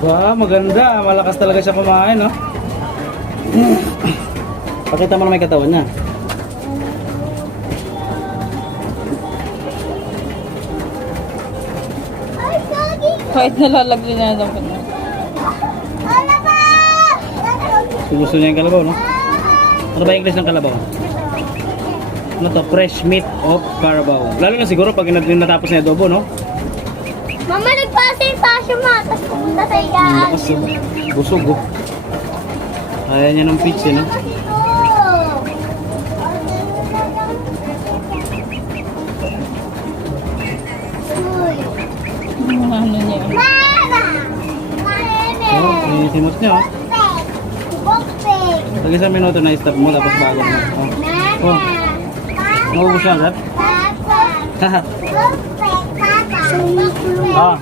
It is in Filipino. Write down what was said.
Diba, maganda. Malakas talaga siya kumain, no? Pakita mo na may katawan niya. Kahit nalalagli na daw ko na. Gusto niya yung kalabaw, no? Ano ba yung English ng kalabaw? Ano to? Fresh meat of Carabao. Lalo na siguro pag natapos na adobo, no? Mama, nagpasa-pasyo mo. Tapos pumunta sa igaan. Lakas, busog, oh. Kaya niya ng peach, eh, no? Ano niya. Oh, sinisimot niya, oh. Lagi sa minuto na stop mo, tapos bago mo. Oh. Oh. Naubos siya agad? Papa. Ah.